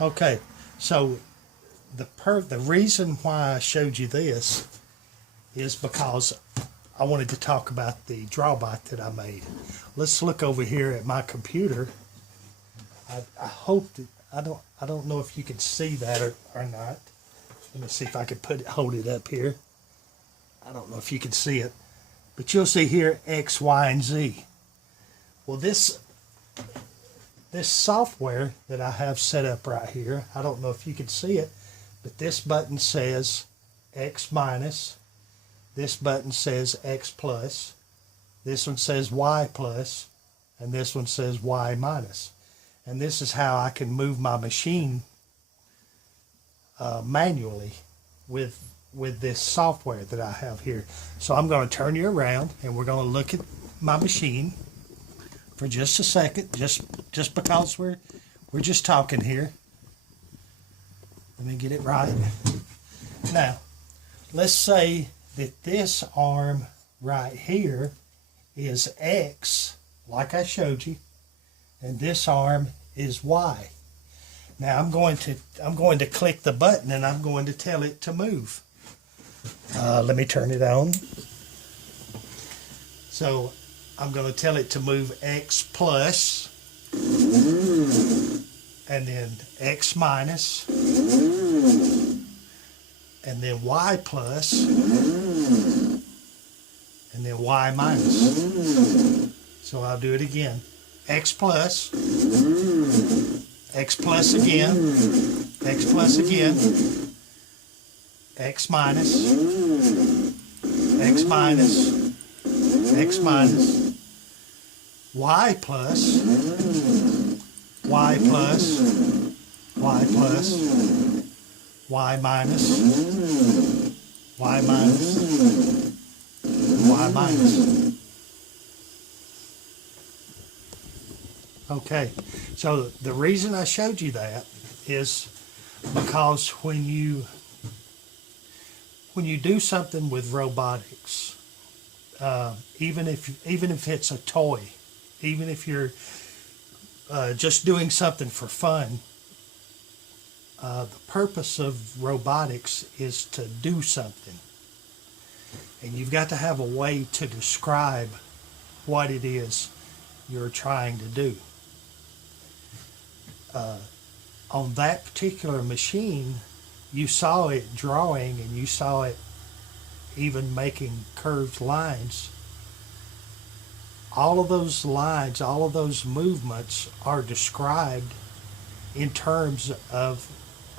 Okay, so the reason why I showed you this is because I wanted to talk about the drawbite that I made. Let's look over here at my computer. I hope that I don't know if you can see that or not. Let me see if I can hold it up here. I don't know if you can see it, but you'll see here X, Y, and Z. Well, this software that I have set up right here, I don't know if you can see it, but this button says X minus, this button says X plus, this one says Y plus, and this one says Y minus. And this is how I can move my machine manually with this software that I have here. So I'm going to turn you around and we're going to look at my machine for just a second, just because we're just talking here. Let me get it right. Now, let's say that this arm right here is X, like I showed you, and this arm is Y. Now I'm going to click the button and I'm going to tell it to move. Let me turn it on. So I'm going to tell it to move X plus, and then X minus, and then Y plus, and then Y minus. So I'll do it again. X plus, X plus again, X plus again, X minus, X minus, X minus, Y plus, Y plus, Y plus, Y minus, Y minus, Y minus. Okay, so the reason I showed you that is because when you do something with robotics, even if it's a toy, even if you're just doing something for fun, the purpose of robotics is to do something, and you've got to have a way to describe what it is you're trying to do. On that particular machine, you saw it drawing and you saw it even making curved lines. All of those lines, all of those movements are described in terms of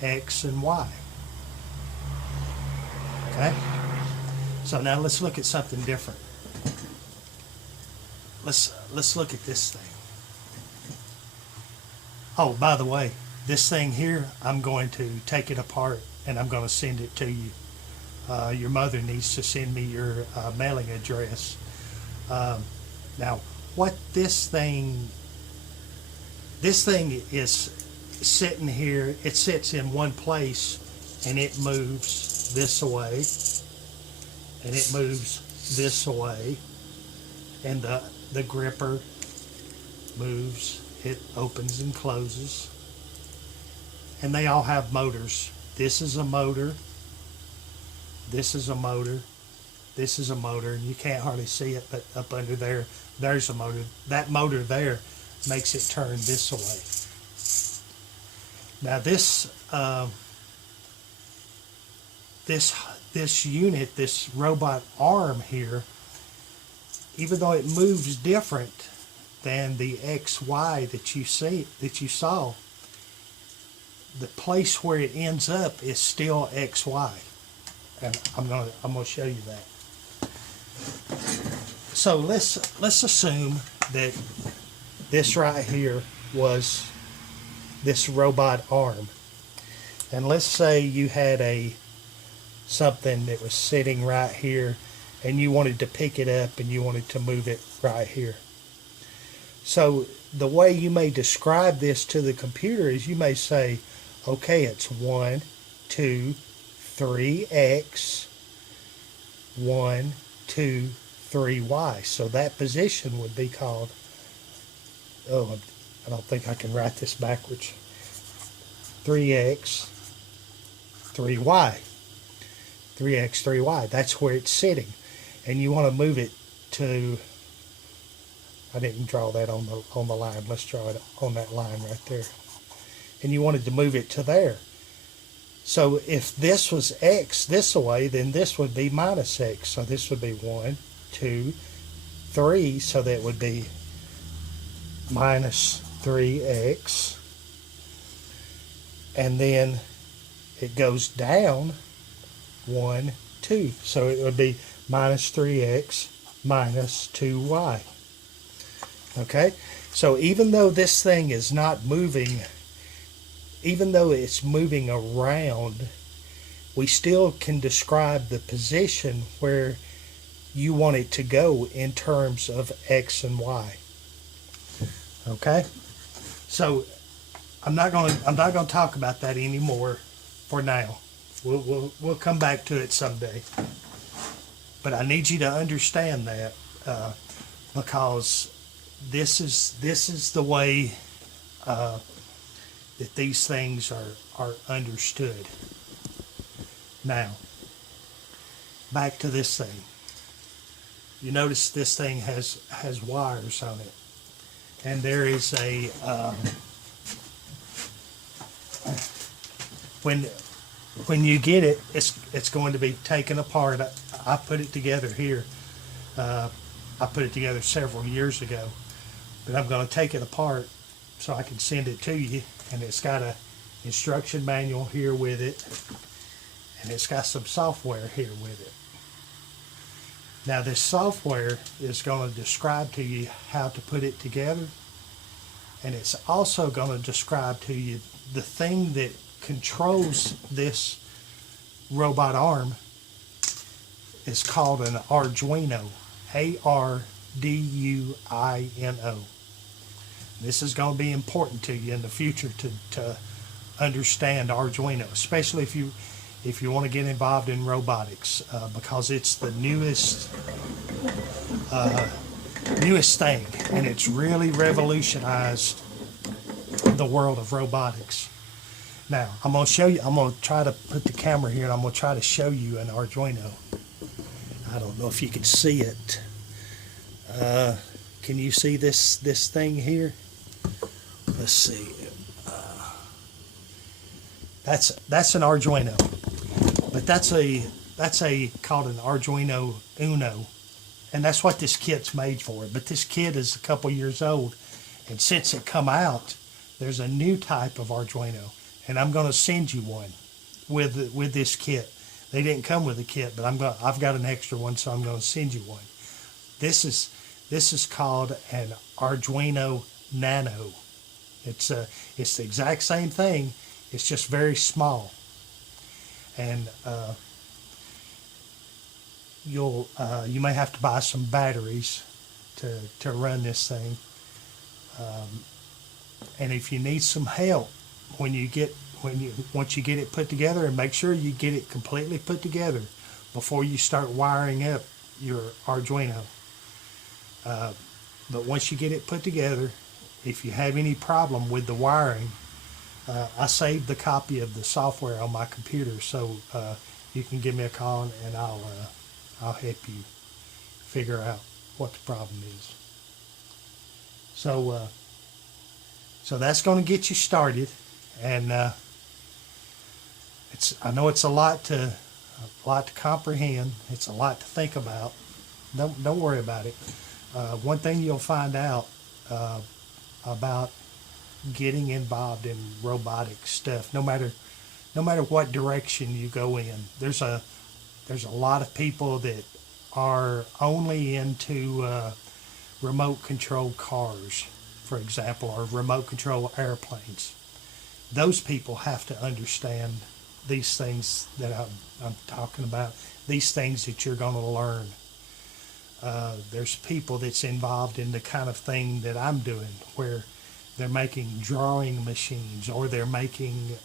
X and Y. Okay? So now let's look at something different. Let's look at this thing. Oh, by the way, this thing here, I'm going to take it apart and I'm going to send it to you. Your mother needs to send me your mailing address. Now, what this thing is sitting here, it sits in one place and it moves this away and it moves this away, and the gripper moves. It opens and closes, and they all have motors. This is a motor, this is a motor, this is a motor, and you can't hardly see it, but up under there, there's a motor. That motor there makes it turn this way. Now this unit, this robot arm here, even though it moves different than the XY that you saw, the place where it ends up is still XY, and I'm gonna show you that. So let's assume that this right here was this robot arm, and let's say you had something that was sitting right here and you wanted to pick it up and you wanted to move it right here. So the way you may describe this to the computer is you may say, okay, it's 1, 2, 3 X, 1, 2, 3 Y. So that position would be called, oh, I don't think I can write this backwards. 3x, 3y. 3x, 3y. That's where it's sitting. And you want to move it to, I didn't draw that on the line. Let's draw it on that line right there. And you wanted to move it to there. So if this was x this way, then this would be minus x. So this would be 1, 2, 3. So that would be minus 3x. And then it goes down 1, 2. So it would be minus 3x minus 2y. Okay? So even though this thing is not moving, even though it's moving around, we still can describe the position where you want it to go in terms of x and y. Okay? So I'm not going to talk about that anymore for now. We'll come back to it someday. But I need you to understand that because this is the way that these things are understood. Now, back to this thing. You notice this thing has wires on it, and there is a when you get it, it's going to be taken apart. I put it together here. I put it together several years ago, but I'm going to take it apart so I can send it to you. And it's got a instruction manual here with it, and it's got some software here with it. Now this software is going to describe to you how to put it together, and it's also going to describe to you the thing that controls this robot arm is called an Arduino, Arduino. This is going to be important to you in the future to understand Arduino, especially if you want to get involved in robotics, because it's the newest thing, and it's really revolutionized the world of robotics. Now I'm going to show you. I'm going to try to put the camera here, and I'm going to try to show you an Arduino. I don't know if you can see it. Can you see this thing here? Let's see. That's an Arduino, but that's called an Arduino Uno, and that's what this kit's made for. But this kit is a couple years old, and since it come out, there's a new type of Arduino, and I'm going to send you one with this kit. They didn't come with a kit, but I've got an extra one, so I'm going to send you one. This is called an Arduino Nano. It's the exact same thing. It's just very small, and you may have to buy some batteries to run this thing. And if you need some help once you get it put together, and make sure you get it completely put together before you start wiring up your Arduino. But once you get it put together, if you have any problem with the wiring, I saved the copy of the software on my computer, so you can give me a call and I'll help you figure out what the problem is. So that's going to get you started, and I know it's a lot to comprehend. It's a lot to think about. Don't worry about it. One thing you'll find out about getting involved in robotic stuff, no matter what direction you go in, there's a lot of people that are only into remote control cars, for example, or remote control airplanes. Those people have to understand these things that I'm talking about, these things that you're going to learn. There's people that's involved in the kind of thing that I'm doing, where they're making drawing machines, or they're making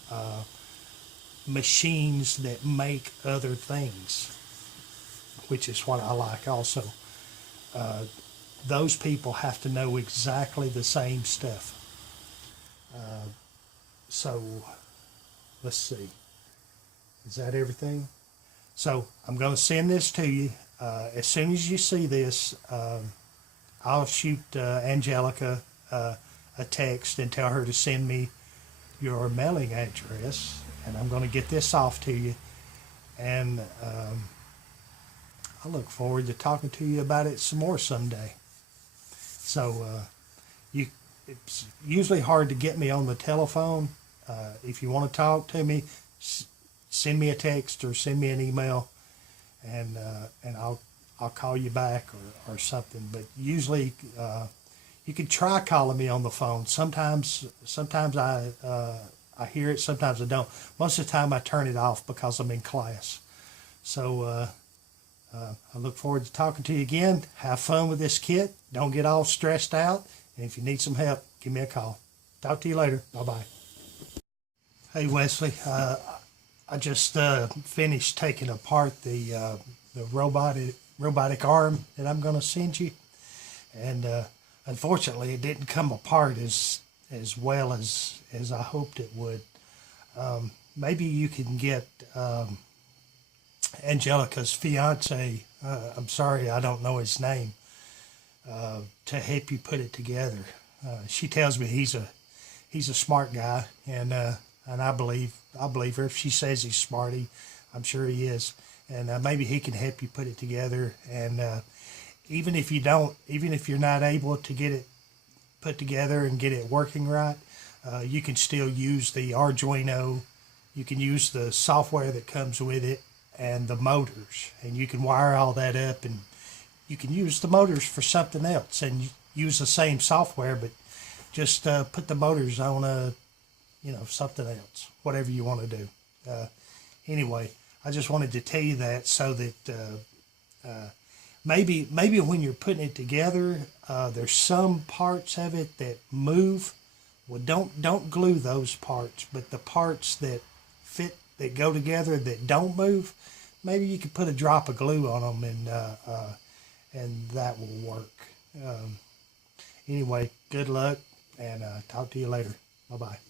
machines that make other things, which is what I like also. Those people have to know exactly the same stuff. So let's see. Is that everything? So I'm going to send this to you. As soon as you see this, I'll shoot Angelica a text and tell her to send me your mailing address, and I'm going to get this off to you. And I look forward to talking to you about it some more someday. So you, it's usually hard to get me on the telephone. If you want to talk to me, send me a text or send me an email, and I'll call you back or something. But usually you can try calling me on the phone. Sometimes I hear it, sometimes I don't. Most of the time I turn it off because I'm in class. So I look forward to talking to you again. Have fun with this kit. Don't get all stressed out. And if you need some help, give me a call. Talk to you later. Bye-bye. Hey, Wesley. I just finished taking apart the robotic arm that I'm going to send you. And unfortunately, it didn't come apart as well as I hoped it would. Maybe you can get Angelica's fiance, I'm sorry, I don't know his name, to help you put it together. She tells me he's a smart guy, and I believe her. If she says he's smart, I'm sure he is, and maybe he can help you put it together. And even if you're not able to get it put together and get it working right, you can still use the Arduino. You can use the software that comes with it and the motors, and you can wire all that up, and you can use the motors for something else and use the same software, but just put the motors on something else, whatever you want to do. Anyway, I just wanted to tell you that so that maybe when you're putting it together, there's some parts of it that move. Well, don't glue those parts, but the parts that fit, that go together, that don't move, maybe you could put a drop of glue on them, and that will work. Anyway, good luck, and talk to you later. Bye-bye.